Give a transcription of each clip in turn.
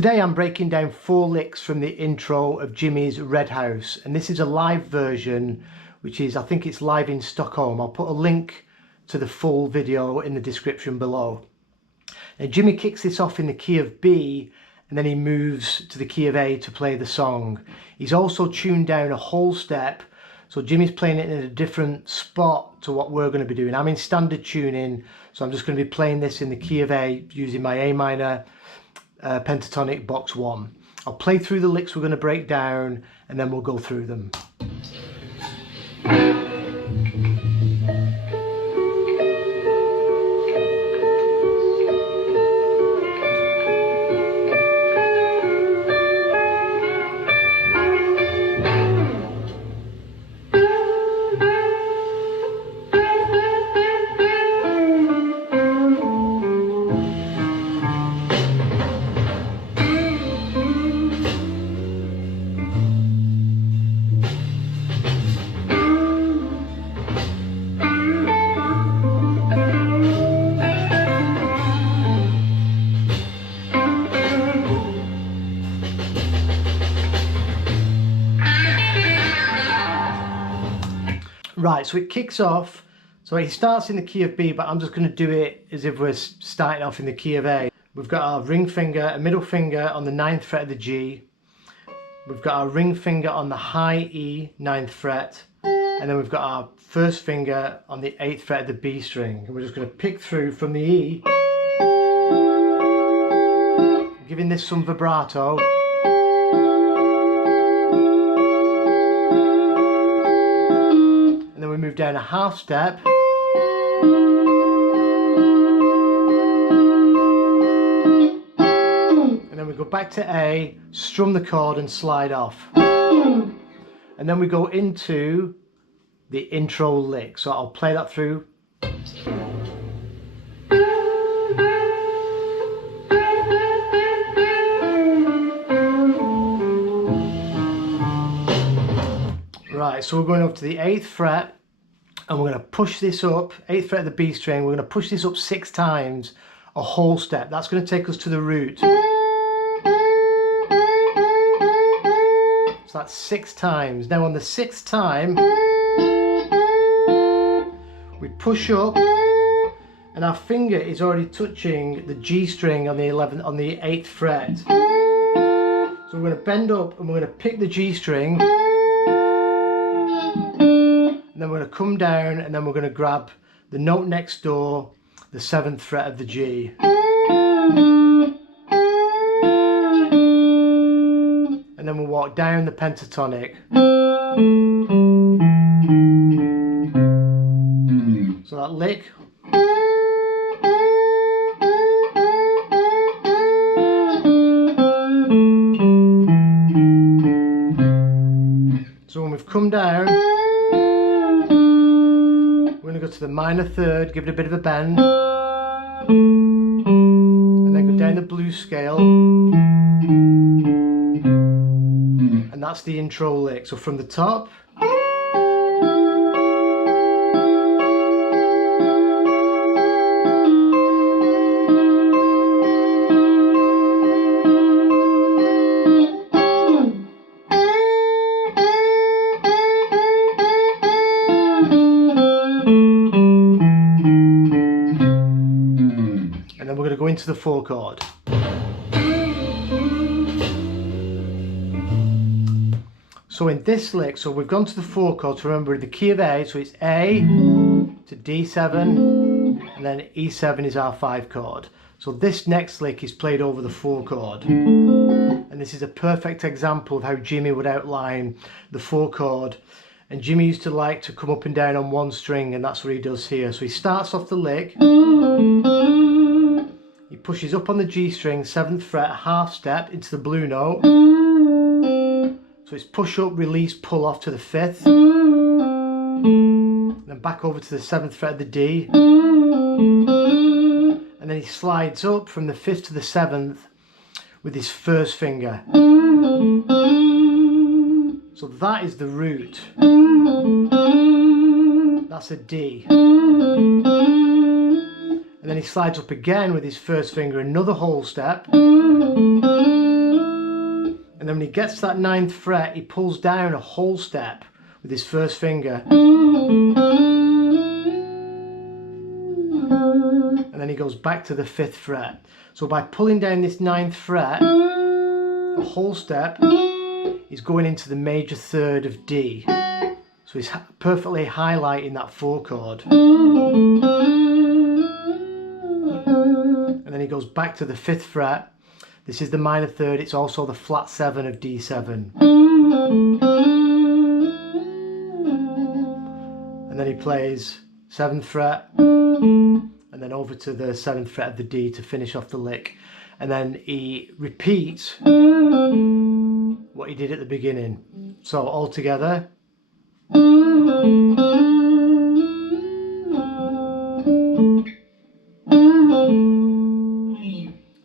Today I'm breaking down 4 licks from the intro of Jimi's Redhouse, and this is a live version, which is, I think it's live in Stockholm. I'll put a link to the full video in the description below. Now Jimi kicks this off in the key of B, and then he moves to the key of A to play the song. He's also tuned down a whole step, so Jimi's playing it in a different spot to what we're going to be doing. I'm in standard tuning, so I'm just going to be playing this in the key of A using my A minor Pentatonic box 1. I'll play through the licks we're going to break down, and then we'll go through them. Right, so it kicks off, so he starts in the key of B, but I'm just going to do it as if we're starting off in the key of A. We've got our ring finger, a middle finger on the 9th fret of the G. We've got our ring finger on the high E, 9th fret. And then we've got our first finger on the 8th fret of the B string. And we're just going to pick through from the E, giving this some vibrato. And then we move down a half step, and then we go back to A, strum the chord and slide off, and then we go into the intro lick. So I'll play that through. Right, so we're going up to the 8th fret, and we're going to push this up, 8th fret of the B string, we're going to push this up 6 times, a whole step. That's going to take us to the root. So that's 6 times. Now on the 6th time, we push up, and our finger is already touching the G string on the 8th fret. So we're going to bend up and we're going to pick the G string, and then we're going to come down, and then we're going to grab the note next door, the 7th fret of the G. And then we'll walk down the pentatonic. So that lick. So when we've come down, we're going to go to the minor third, give it a bit of a bend, and then go down the blues scale, and that's the intro lick. So from the top, we're going to go into the 4 chord. So in this lick, so we've gone to the 4 chord, so remember the key of A, so it's A to D7, and then E7 is our 5 chord. So this next lick is played over the 4 chord. And this is a perfect example of how Jimi would outline the 4 chord. And Jimi used to like to come up and down on 1 string, and that's what he does here. So he starts off the lick, he pushes up on the G string, 7th fret, a half step into the blue note. So it's push up, release, pull off to the 5th. Then back over to the 7th fret of the D. And then he slides up from the 5th to the 7th with his first finger. So that is the root. That's a D. And then he slides up again with his first finger, another whole step. And then when he gets to that 9th fret, he pulls down a whole step with his first finger. And then he goes back to the 5th fret. So by pulling down this 9th fret, a whole step, he's going into the major 3rd of D. So he's perfectly highlighting that 4 chord. And then he goes back to the 5th fret. This is the minor 3rd, it's also the flat 7 of D7. And then he plays 7th fret, and then over to the 7th fret of the D to finish off the lick. And then he repeats what he did at the beginning. So all together.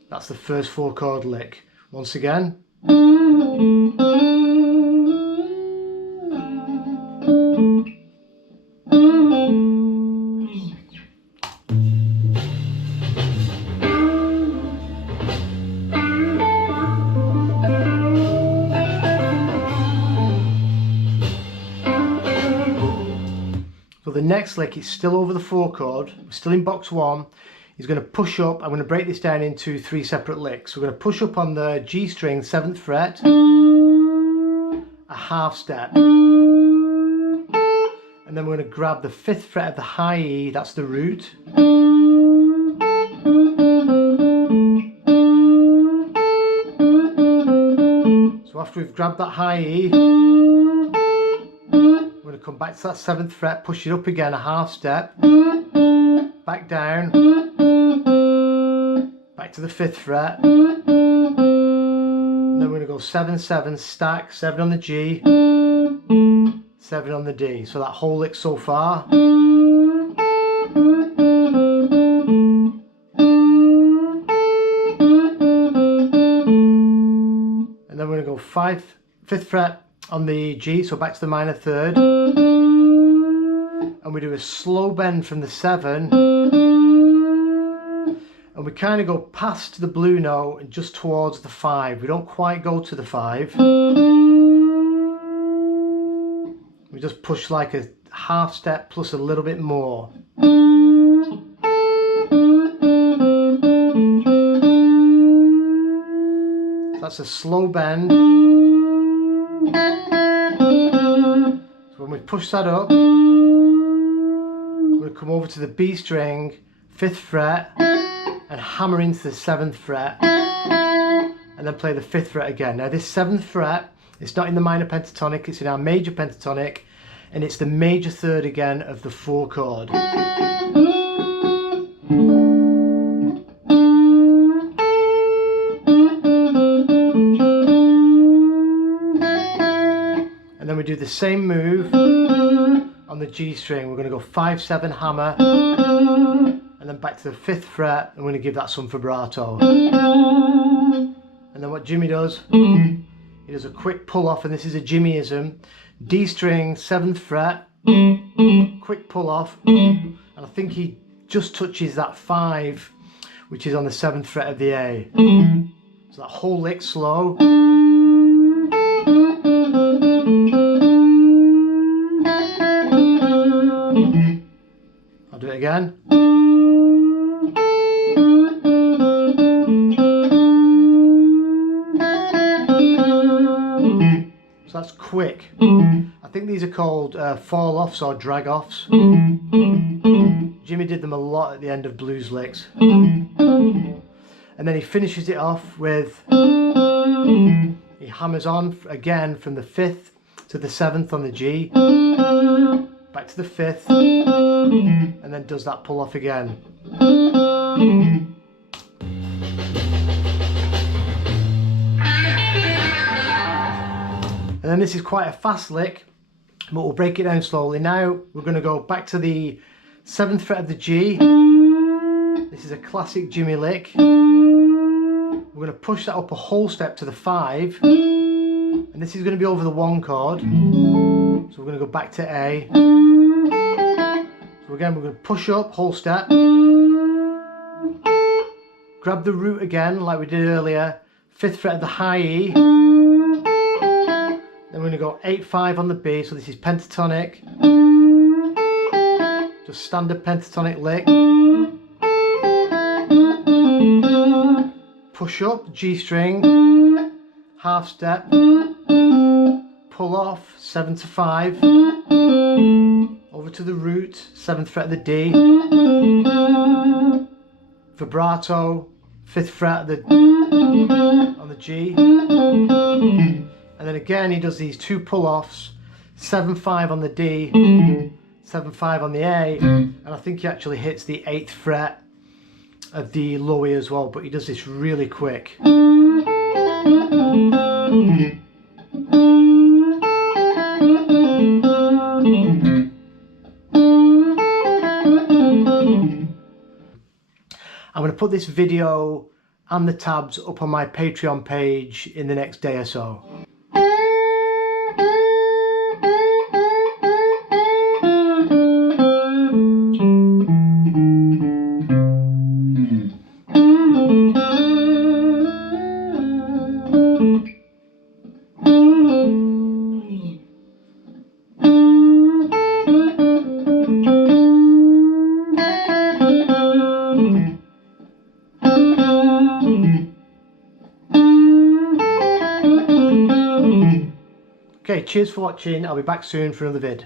That's the first 4 chord lick. Once again. So the next lick is still over the 4 chord, we're still in box 1. He's going to push up. I'm going to break this down into 3 separate licks. We're going to push up on the G string, 7th fret, a half step, and then we're going to grab the 5th fret of the high E, that's the root, so after we've grabbed that high E, we're going to come back to that 7th fret, push it up again, a half step, back down, back to the 5th fret, and then we're going to go 7, 7, stack, 7 on the G, 7 on the D. So that whole lick so far. And then we're going to go 5th fret on the G, so back to the minor 3rd, and we do a slow bend from the 7, and we kind of go past the blue note and just towards the 5. We don't quite go to the 5. We just push like a half step plus a little bit more. That's a slow bend. So when we push that up, we'll come over to the B string, 5th fret, and hammer into the 7th fret, and then play the 5th fret again. Now this 7th fret, it's not in the minor pentatonic, it's in our major pentatonic, and it's the major 3rd again of the 4 chord. And then we do the same move on the G string. We're going to go 5, 7, hammer, and then back to the 5th fret. I'm going to give that some vibrato. And then what Jimmy does, he does a quick pull off, and this is a Jimmyism. D string, 7th fret, quick pull off, and I think he just touches that 5, which is on the 7th fret of the A. So that whole lick slow. I'll do it again. So that's quick. I think these are called fall offs or drag offs. Jimmy did them a lot at the end of blues licks. And then he finishes it off with, he hammers on again from the 5th to the 7th on the G, back to the 5th, and then does that pull off again. And then this is quite a fast lick, but we'll break it down slowly. Now we're going to go back to the 7th fret of the G. This is a classic Jimmy lick. We're going to push that up a whole step to the 5, and this is going to be over the 1 chord. So we're going to go back to A. So again, we're going to push up, whole step, grab the root again like we did earlier, 5th fret of the high E, Then we're going to go 8/5 on the B, so this is pentatonic. Just standard pentatonic lick. Push up, G string, half step, pull off, 7 to 5, over to the root, 7th fret of the D, vibrato, 5th fret of on the G, and then again he does these 2 pull-offs, 7/5 on the D, 7/5 on the A, and I think he actually hits the 8th fret of the low E as well, but he does this really quick. I'm going to put this video and the tabs up on my Patreon page in the next day or so. Okay, cheers for watching. I'll be back soon for another vid.